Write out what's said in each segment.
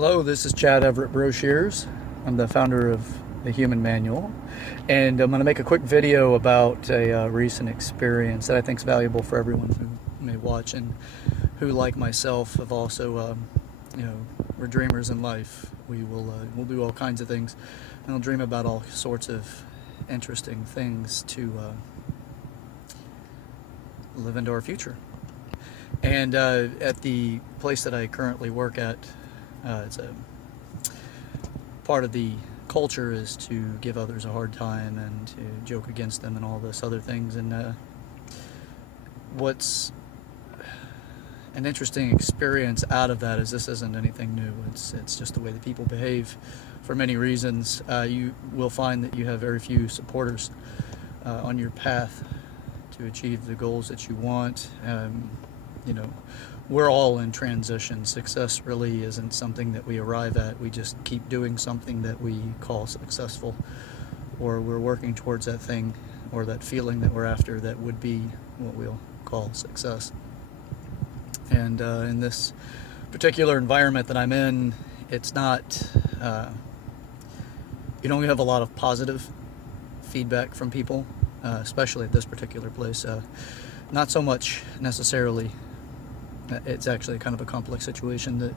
Hello, this is Chad Everett Brochures. I'm the founder of the Human Manual, and I'm going to make a quick video about a recent experience that I think is valuable for everyone who may watch and who, like myself, have also, we're dreamers in life. We'll do all kinds of things, and we'll dream about all sorts of interesting things to live into our future. And at the place that I currently work at, it's a part of the culture is to give others a hard time and to joke against them and all this other things. And what's an interesting experience out of that is this isn't anything new. It's just the way that people behave for many reasons. You will find that you have very few supporters on your path to achieve the goals that you want. We're all in transition. Success really isn't something that we arrive at. We just keep doing something that we call successful, or we're working towards that thing or that feeling that we're after that would be what we'll call success. And in this particular environment that I'm in, it's not, you don't have a lot of positive feedback from people, especially at this particular place. Not so much necessarily. It's actually kind of a complex situation. That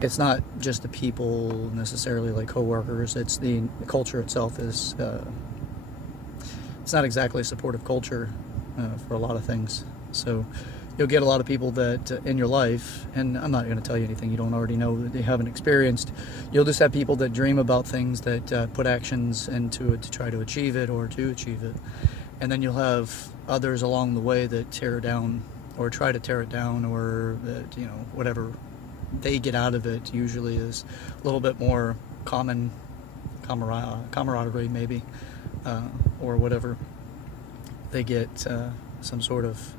it's not just the people necessarily, like coworkers. It's the culture itself is. It's not exactly a supportive culture for a lot of things. So you'll get a lot of people that in your life, and I'm not going to tell you anything you don't already know that you haven't experienced. You'll just have people that dream about things, that put actions into it to try to achieve it or to achieve it, and then you'll have others along the way that tear down or try to tear it down, or that, whatever they get out of it usually is a little bit more camaraderie maybe, or whatever. They get some sort of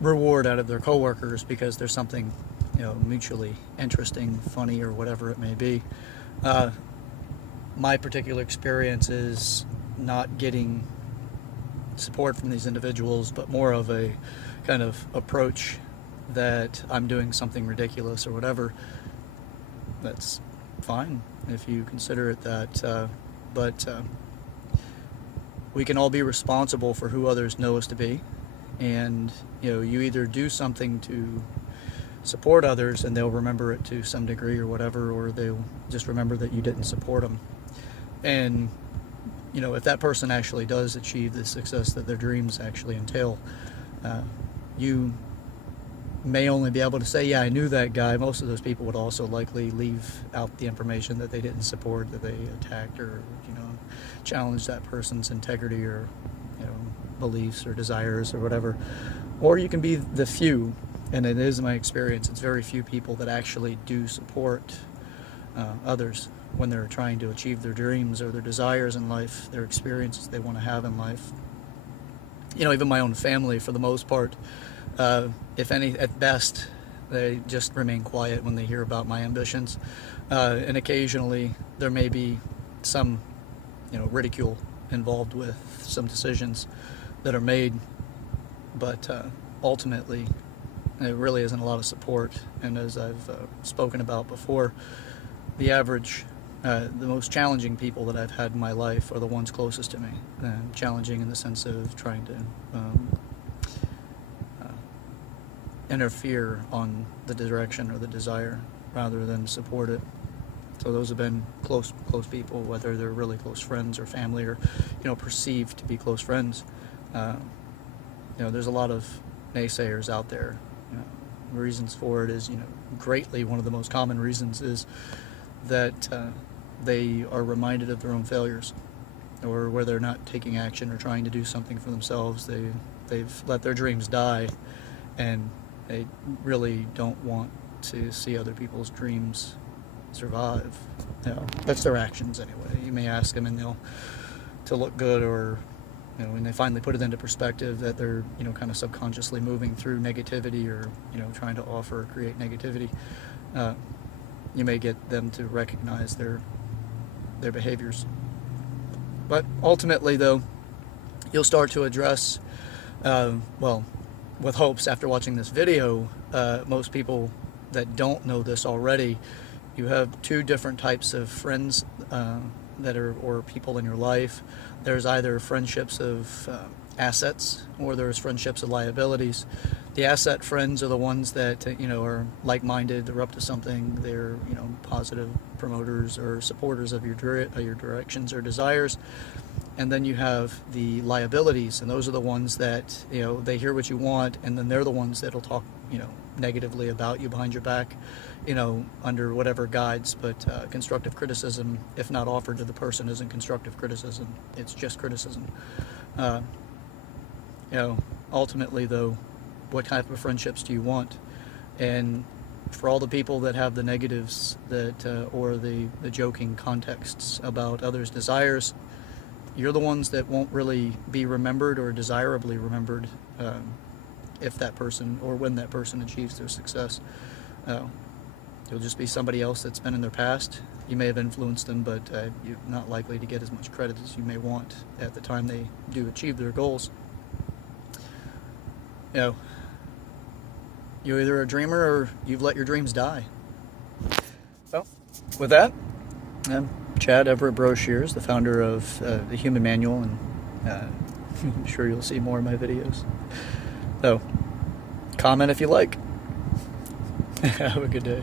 reward out of their coworkers because there's something, mutually interesting, funny, or whatever it may be. My particular experience is not getting support from these individuals, but more of a kind of approach that I'm doing something ridiculous or whatever. That's fine if you consider it that, but we can all be responsible for who others know us to be, and you either do something to support others and they'll remember it to some degree or whatever, or they'll just remember that you didn't support them. And if that person actually does achieve the success that their dreams actually entail, you may only be able to say, yeah, I knew that guy. Most of those people would also likely leave out the information that they didn't support, that they attacked or, challenged that person's integrity or, beliefs or desires or whatever. Or you can be the few, and it is my experience, it's very few people that actually do support others when they're trying to achieve their dreams or their desires in life, their experiences they want to have in life. Even my own family, for the most part, if any, at best, they just remain quiet when they hear about my ambitions. And occasionally there may be some, ridicule involved with some decisions that are made, but ultimately there really isn't a lot of support. And as I've spoken about before, the average, the most challenging people that I've had in my life are the ones closest to me. Challenging in the sense of trying to interfere on the direction or the desire rather than support it. So those have been close people, whether they're really close friends or family or, perceived to be close friends. There's a lot of naysayers out there. Reasons for it is, greatly one of the most common reasons is that they are reminded of their own failures, or where they're not taking action or trying to do something for themselves. They've let their dreams die, and they really don't want to see other people's dreams survive. That's their actions anyway. You may ask them and they'll to look good, or when they finally put it into perspective that they're kind of subconsciously moving through negativity or trying to offer or create negativity, you may get them to recognize their behaviors. But ultimately, though, you'll start to address, with hopes after watching this video, most people that don't know this already, you have two different types of friends that are, or people in your life. There's either friendships of assets, or there's friendships of liabilities. The asset friends are the ones that are like-minded. They're up to something. They're positive promoters or supporters of your directions or desires. And then you have the liabilities, and those are the ones that they hear what you want, and then they're the ones that'll talk negatively about you behind your back, under whatever guides. But constructive criticism, if not offered to the person, isn't constructive criticism. It's just criticism. Ultimately, though, what type of friendships do you want? And for all the people that have the negatives or the joking contexts about others' desires, you're the ones that won't really be remembered or desirably remembered if that person or when that person achieves their success. You'll just be somebody else that's been in their past. You may have influenced them, but you're not likely to get as much credit as you may want at the time they do achieve their goals. You're either a dreamer or you've let your dreams die. Well, with that, I'm Chad Everett Brochures, the founder of the Human Manual, and I'm sure you'll see more of my videos. So, comment if you like. Have a good day.